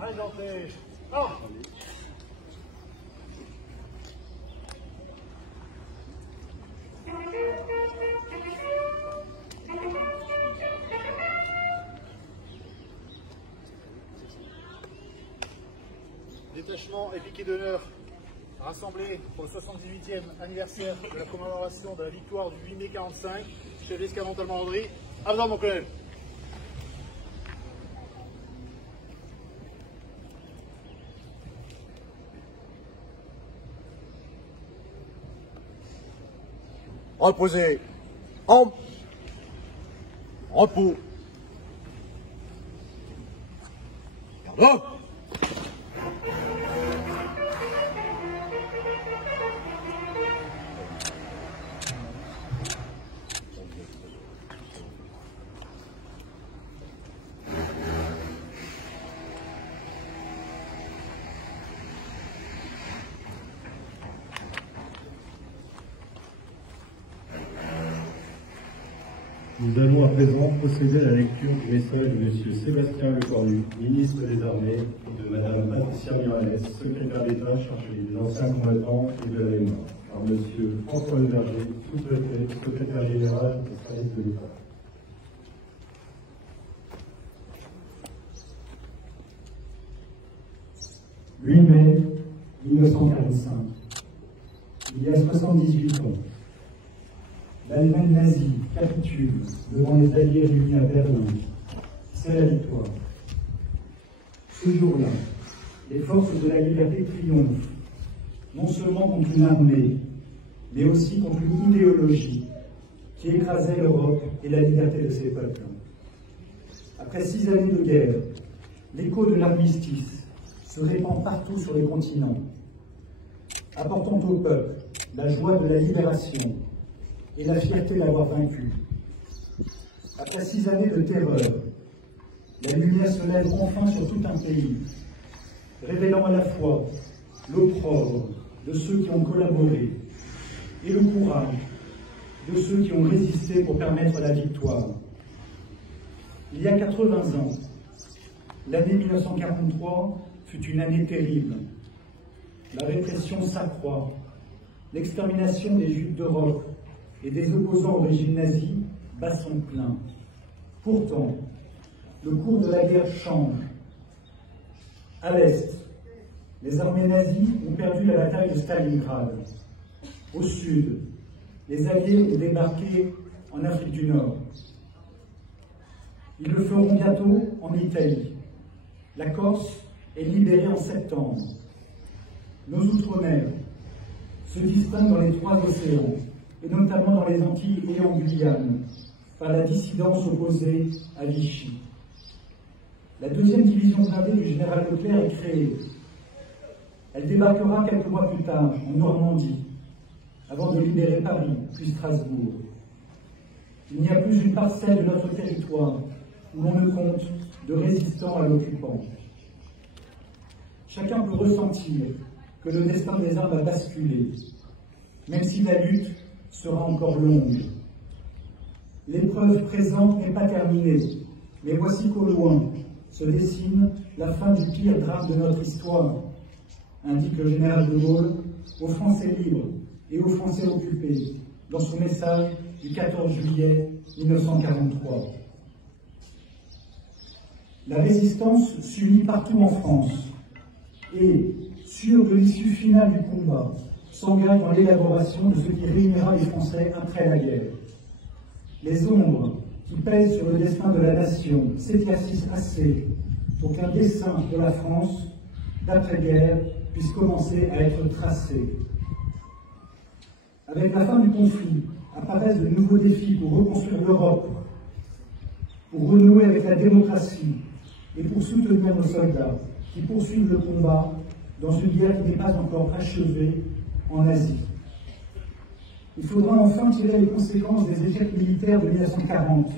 Allez, j'entrée. Ah. Détachement et piquet d'honneur rassemblés pour le 78e anniversaire de la commémoration de la victoire du 8 mai 45, chef d'escadron Talleyrand-Landry. À vous, mon colonel. Reposez. En repos. Pardon. Nous allons à présent procéder à la lecture du message de M. Sébastien Lecornu, ministre des Armées, et de Mme Patricia Miralles, secrétaire d'État chargée des anciens combattants et de la mémoire, par M. François Leverger, sous-préfet, secrétaire général des services de l'État. « 8 mai 1945, il y a 78 ans, l'Allemagne nazie capitule devant les alliés réunis à Berlin. C'est la victoire. Ce jour-là, les forces de la liberté triomphent, non seulement contre une armée, mais aussi contre une idéologie qui écrasait l'Europe et la liberté de ses peuples. Après 6 années de guerre, l'écho de l'armistice se répand partout sur le continent, apportant au peuple la joie de la libération et la fierté d'avoir vaincu. Après 6 années de terreur, la lumière se lève enfin sur tout un pays, révélant à la fois l'opprobre de ceux qui ont collaboré et le courage de ceux qui ont résisté pour permettre la victoire. Il y a 80 ans, l'année 1943 fut une année terrible. La répression s'accroît, l'extermination des Juifs d'Europe et des opposants au régime nazi bat son plein. Pourtant, le cours de la guerre change. À l'Est, les armées nazies ont perdu la bataille de Stalingrad. Au Sud, les Alliés ont débarqué en Afrique du Nord. Ils le feront bientôt en Italie. La Corse est libérée en septembre. Nos Outre-mer se distinguent dans les 3 océans, et notamment dans les Antilles et en Guyane, par la dissidence opposée à Vichy. La 2e division blindée du général Leclerc est créée. Elle débarquera quelques mois plus tard en Normandie, avant de libérer Paris, puis Strasbourg. Il n'y a plus une parcelle de notre territoire où l'on ne compte de résistants à l'occupant. Chacun peut ressentir que le destin des armes a basculé, même si la lutte sera encore longue. L'épreuve présente n'est pas terminée, mais voici qu'au loin se dessine la fin du pire drame de notre histoire, indique le général de Gaulle aux Français libres et aux Français occupés dans son message du 14 juillet 1943. La résistance s'unit partout en France et, sûre de l'issue finale du combat, s'engage dans l'élaboration de ce qui réunira les Français après la guerre. Les ombres qui pèsent sur le destin de la nation s'éclaircissent assez pour qu'un dessin de la France d'après-guerre puisse commencer à être tracé. Avec la fin du conflit, apparaissent de nouveaux défis pour reconstruire l'Europe, pour renouer avec la démocratie et pour soutenir nos soldats qui poursuivent le combat dans une guerre qui n'est pas encore achevée en Asie. Il faudra enfin tirer les conséquences des échecs militaires de 1940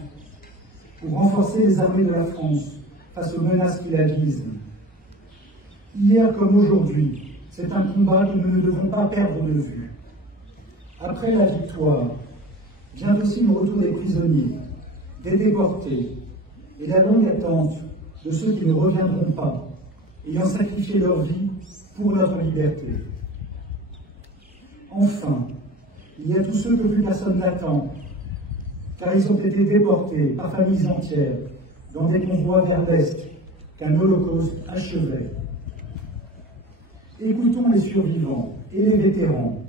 pour renforcer les armées de la France face aux menaces qui la visent. Hier comme aujourd'hui, c'est un combat que nous ne devons pas perdre de vue. Après la victoire, vient aussi le retour des prisonniers, des déportés et la longue attente de ceux qui ne reviendront pas, ayant sacrifié leur vie pour notre liberté. Enfin, il y a tous ceux que plus personne n'attend, car ils ont été déportés par familles entières dans des convois vers l'Est qu'un holocauste achevait. Écoutons les survivants et les vétérans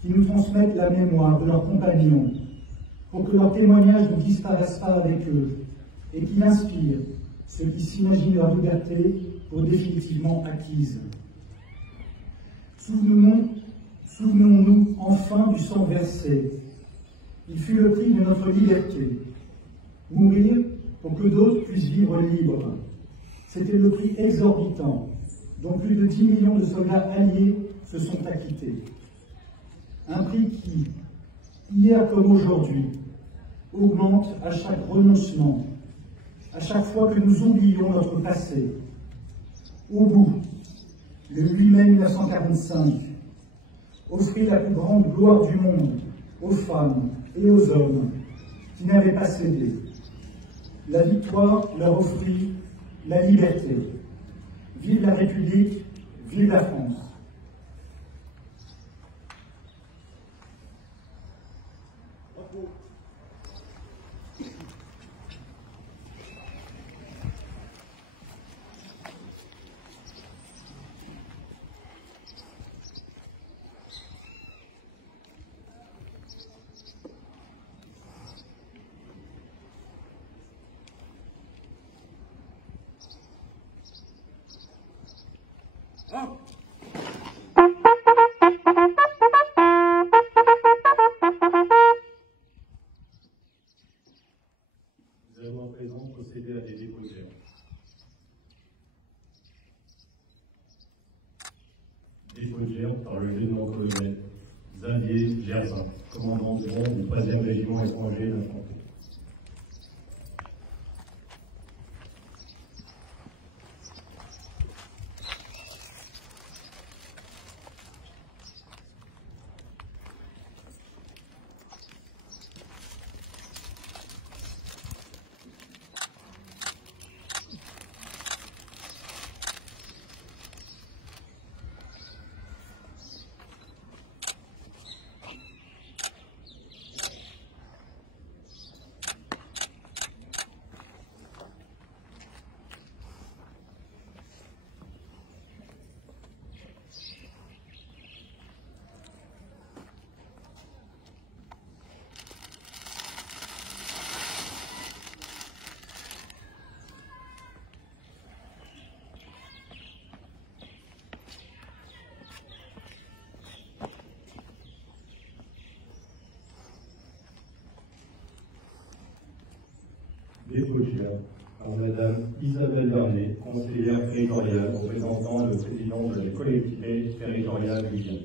qui nous transmettent la mémoire de leurs compagnons pour que leur témoignage ne disparaisse pas avec eux et qu'il inspire ceux qui s'imaginent leur liberté pour définitivement acquise. Souvenons-nous enfin du sang versé. Il fut le prix de notre liberté. Mourir pour que d'autres puissent vivre libres. C'était le prix exorbitant dont plus de 10 millions de soldats alliés se sont acquittés. Un prix qui, hier comme aujourd'hui, augmente à chaque renoncement, à chaque fois que nous oublions notre passé. Au bout, le 8 mai 1945 offrit la plus grande gloire du monde aux femmes et aux hommes qui n'avaient pas cédé. La victoire leur offrit la liberté. Vive la République, vive la France. Nous allons à présent procéder à des dépôts de germes. Dépôt de germes par le lieutenant-colonel Xavier Gersin, commandant de rang du 3e régiment étranger d'infanterie. Dépôt de germes par Madame Isabelle Varnet, conseillère territoriale représentant le président de la collectivité territoriale Guyane.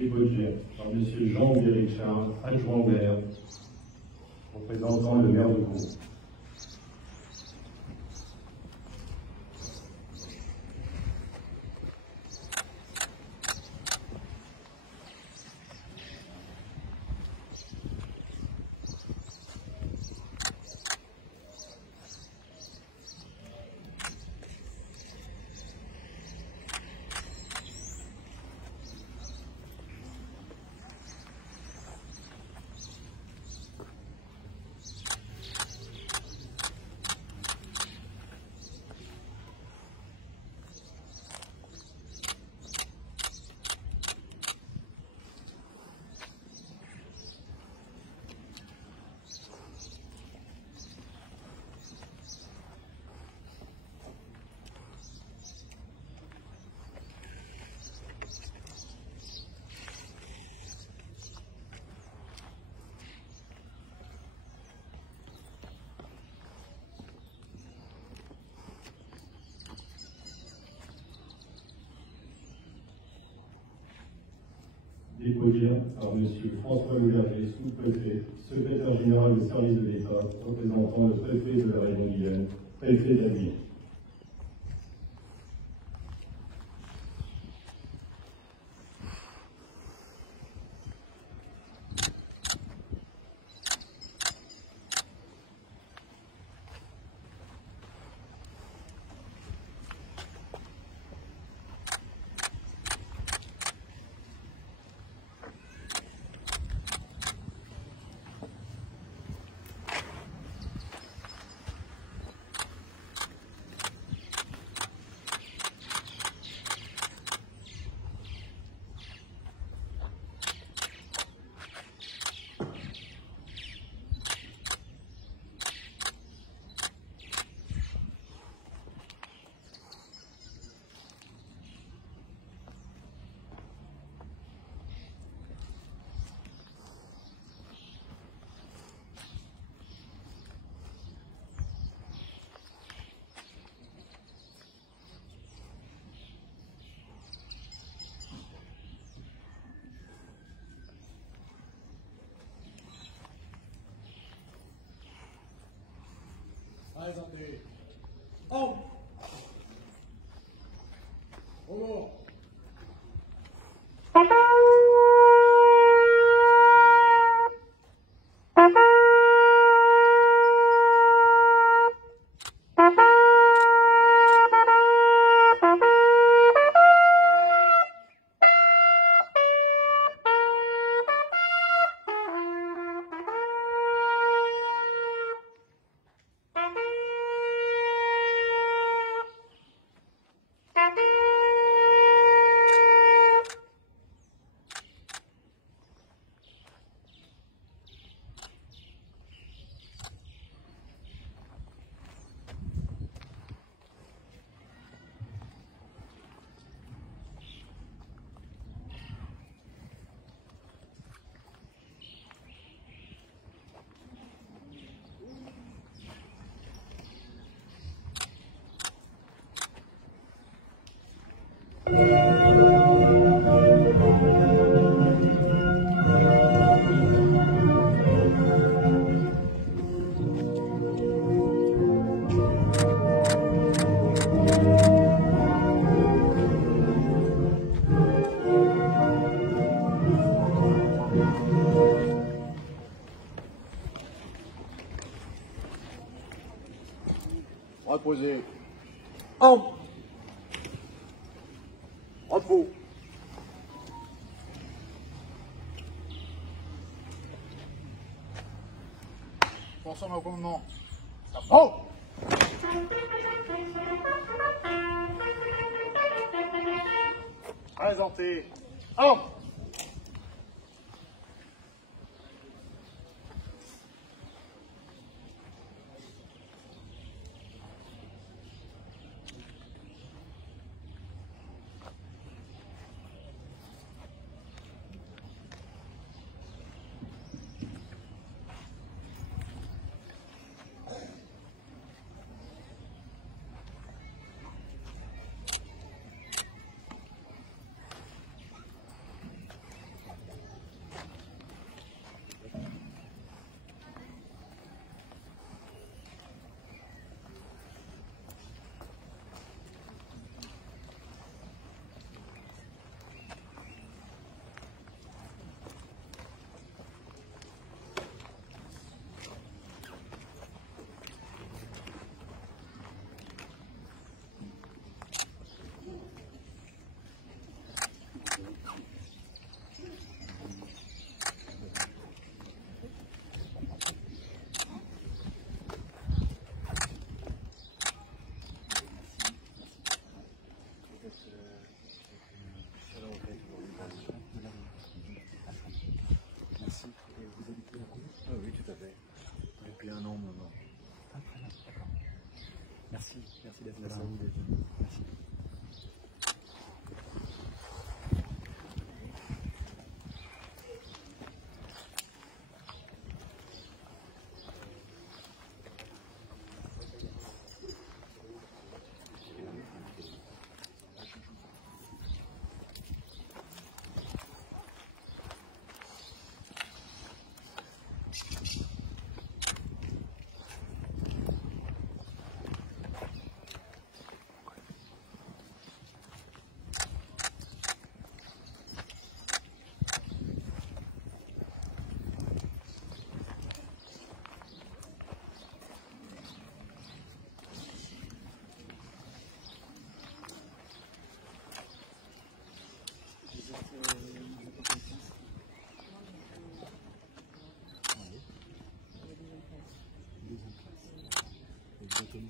Dépôt de germes par M. Jean-Louis Richard, adjoint au maire, représentant le maire de Gros. déposée par M. François Louverger, sous-préfet, secrétaire général du service de l'État, représentant le préfet de la région Guyane, préfet d'Avignon. Présentez. En. Au Reposez. En. Repos. Ensemble au commandement. En. Présentez. En. Oui, tout à fait. Depuis un an maintenant. Merci d'être là. Merci.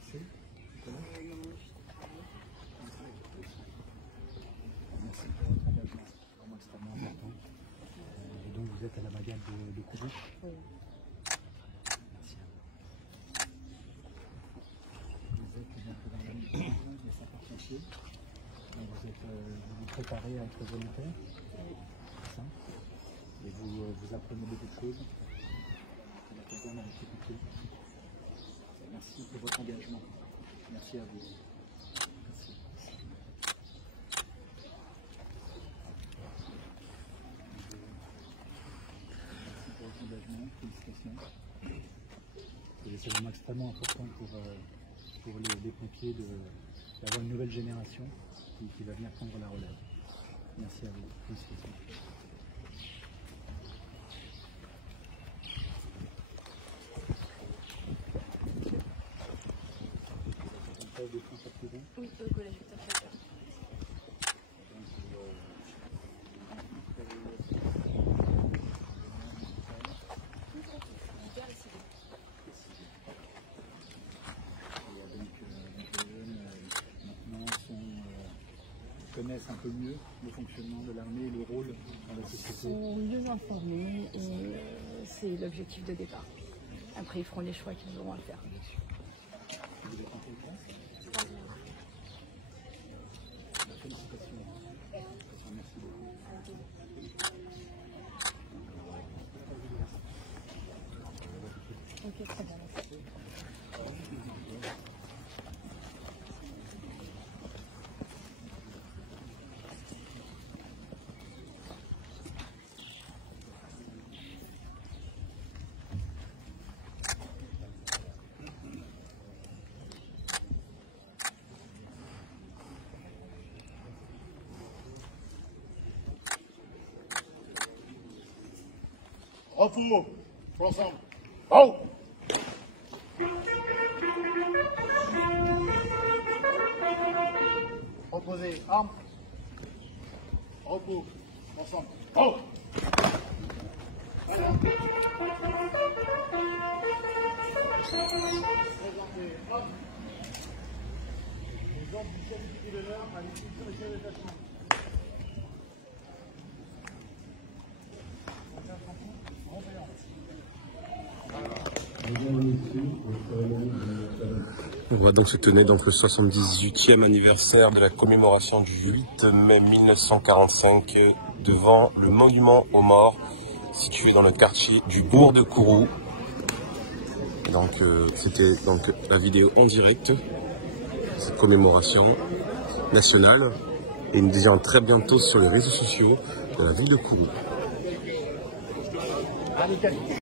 passé tout à l'heure? Merci pour votre engagement, c'est vraiment extrêmement important. Et donc vous êtes à la brigade de Kourou? Oui. Merci à vous. Vous êtes donc dans la mission des sapeurs-pompiers. Vous vous préparez à être volontaire? Oui. C'est ça? Et vous apprenez beaucoup de choses? Merci pour votre engagement. Merci à vous. Merci. Merci pour votre engagement. Félicitations. C'est vraiment extrêmement important pour les pompiers d'avoir une nouvelle génération qui va venir prendre la relève. Merci à vous. Félicitations. Oui, au collège Victor Flatter. Connaissent un peu mieux le fonctionnement de l'armée et le rôle dans la société. Ils sont mieux informés et c'est l'objectif de départ. Après, ils feront les choix qu'ils auront à faire. Vous êtes en quelle classe? Félicitations. Merci beaucoup. Ok, très bien. Merci. Repos, pour l'ensemble. Oh! Reposez, armes. Repos, ensemble. Oh! Voilà. Présentez, hop. Les ordres du chef d'unité d'honneur à l'exécution des chefs de détachement. On va donc se tenir donc le 78e anniversaire de la commémoration du 8 mai 1945 devant le monument aux morts situé dans le quartier du bourg de Kourou. Donc c'était donc la vidéo en direct de cette commémoration nationale et nous disons très bientôt sur les réseaux sociaux de la ville de Kourou.